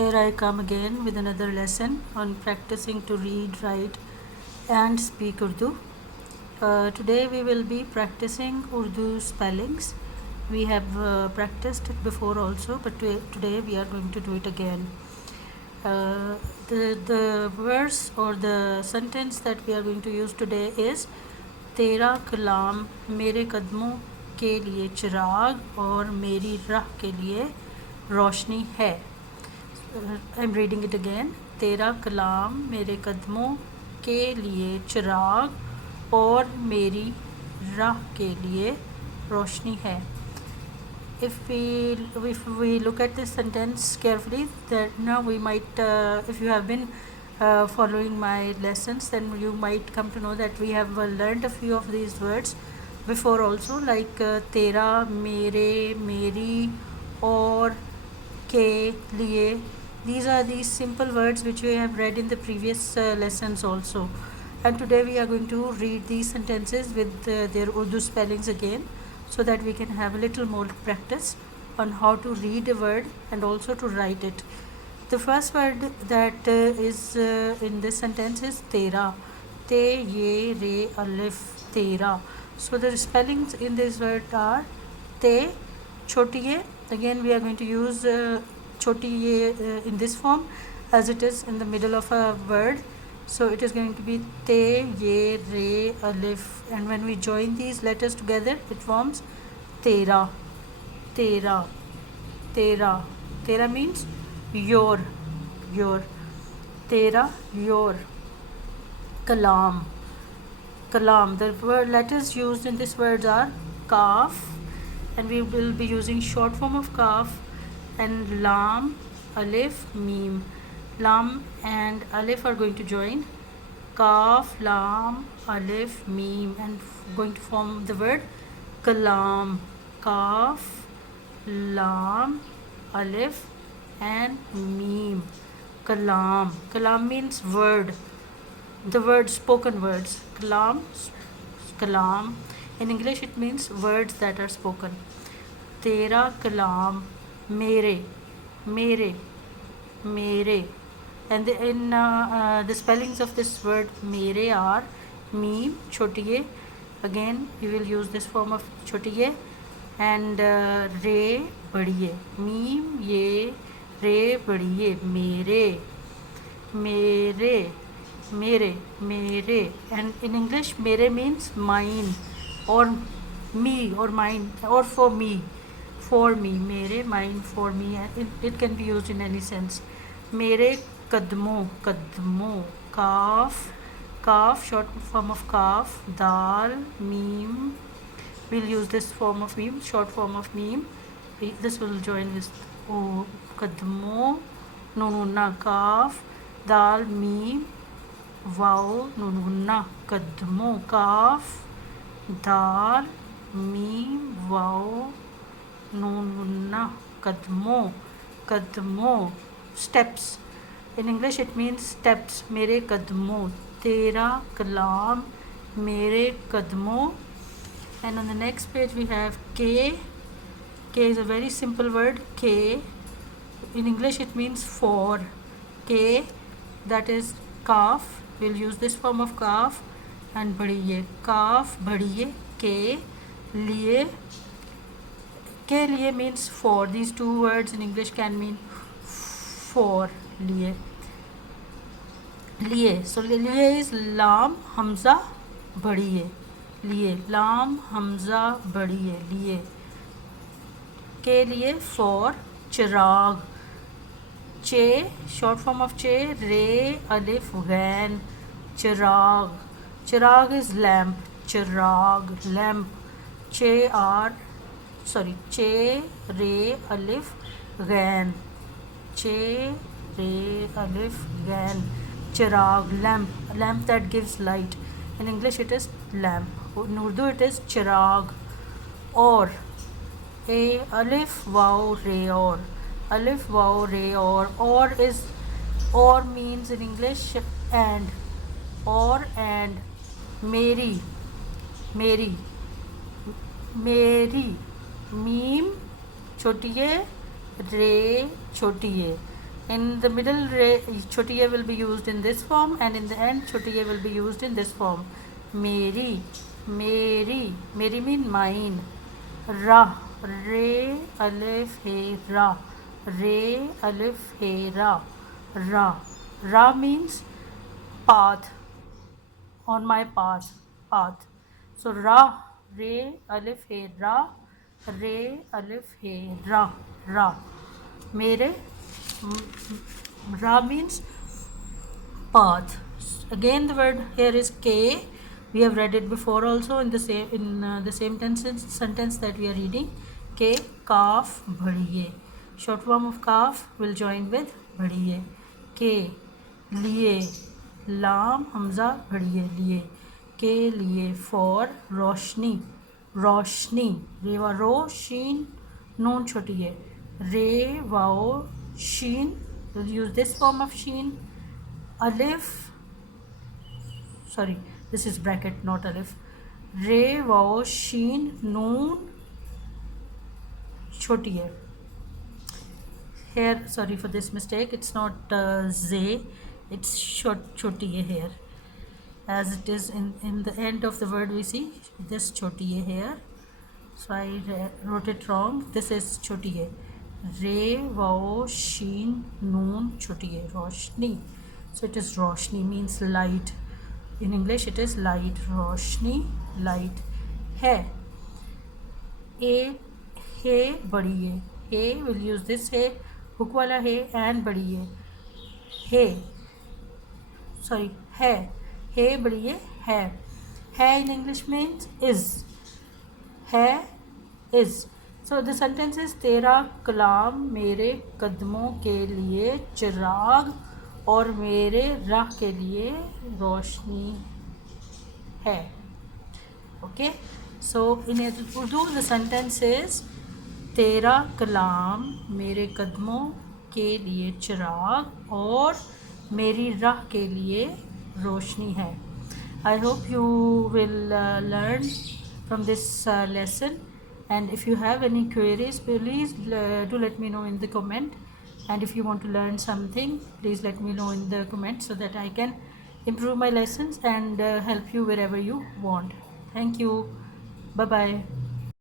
Here I come again with another lesson on practicing to read, write and speak Urdu. Today we will be practicing Urdu spellings. We have practiced it before also, but today we are going to do it again. The verse or the sentence that we are going to use today is तेरा कलाम मेरे कदमों के लिए चिराग और मेरी राह के लिए रोशनी है. I'm reading it again. तेरा कलाम मेरे कदमों के लिए चिराग और मेरी राह के लिए रोशनी है. If we look at this sentence carefully, that now we might, if you have been following my lessons, then you might come to know that we have learned a few of these words before also, like तेरा, मेरे, मेरी, और, के, लिए. These are these simple words which we have read in the previous lessons also. And today we are going to read these sentences with their Urdu spellings again, so that we can have a little more practice on how to read a word and also to write it. The first word that is in this sentence is tera. Te, ye, re, alif, tera. So the spellings in this word are te, choti ye. Again we are going to use choti ye in this form as it is in the middle of a word. So it is going to be te, ye, re, alif, and when we join these letters together it forms tera. Tera, tera. Tera means your. Tera, your. Kalam. Kalam. The word letters used in this word are kaf, and we will be using short form of kaf, and lam, alif, mim. Lam and alif are going to join. Kaf, lam, alif, mim, and going to form the word kalam. Kaf, lam, alif, and mim. Kalam. Kalam means word. The word, spoken words. Kalam, kalam. In English it means words that are spoken. Tera kalam, mere, mere, mere. And in the spellings of this word mere are meem, choti ye. Again we will use this form of choti ye, and re, badi ye. Meem, ye, re, badi ye. Mere, mere, mere, mere. And in English mere means mine, or me, or mine, or for me. For me, mere, mine, for me. It can be used in any sense. Mere kadmo, kadmo. Kaf, kaf, short form of kaf. Dal, mim. We'll use this form of mim, short form of mim. This will join with oh, kadmo, nununa, kaf. Dal, mim. Wow, nununa, kadmo. Kaf, dal, mim, wow, nununa, kadmo. Kadmo, steps. In English it means steps. Mere kadmo. Tera kalam, mere kadmo. And on the next page we have K. K is a very simple word. K. In English it means for. K, that is kaf. We'll use this form of kaf. And badiye. Kaf, badiye. K, liye. Ke liye means for. These two words in English can mean for. Liye. Liye. So liye is lam, hamza, badiye. Liye. Lam, hamza, badiye. Liye. Ke liye, for. Chirag. Che, short form of che, re, alif, ghain. Chirag. Chirag is lamp. Chirag, lamp. Che, re, alif, ghain. Che, re, alif, ghain. Chirag, lamp. Lamp that gives light. In English it is lamp. In Urdu it is chirag. Or, a, alif, wow, re, or. Alif, wow, re, or. Or means in English and. Or and. Meri, meri, meri. Meem, chotiye, re, chotiye. In the middle, choti ye will be used in this form, and in the end choti ye will be used in this form. Meri, meri, meri mean mine. Ra, re alif he ra, re alif he ra, ra, ra means path, on my path, path. So ra, re alif he ra, re alif he ra, ra. Mere, ra means path. Again the word here is K. We have read it before also in the same sentence that we are reading. K, kaf bhadiye. Short form of kaf will join with bhadiye. K, liye, lam hamza bhadiye, liye. Ke liye, for roshni, roshni, rewa ro sheen noon choti hai, re wao sheen, we'll use this form of sheen. Alif, sorry, this is bracket, not alif. Re wao sheen noon choti hai. Here, sorry for this mistake, it's not ze, it's choti hai here, as it is in the end of the word. We see this choti hai here, so I wrote it wrong. This is choti hai. Re wao sheen noon choti hai, roshni. So it is roshni, means light. In English it is light, roshni, light. Hai, a, he badi hai. He will use this he, hook wala he, and badi hai. He, sorry, hai, he badi hai, hai. Hai in English means is. Hai is. So the sentence is तेरा कलाम मेरे कदमों के लिए चिराग और मेरे राह के लिए रोशनी है. Okay, so in Urdu the sentence is तेरा कलाम मेरे कदमों के लिए चिराग और मेरी राह के लिए रोशनी है. I hope you will learn from this lesson, and if you have any queries, please do let me know in the comment, and if you want to learn something, please let me know in the comment so that I can improve my lessons and help you wherever you want. Thank you. Bye bye.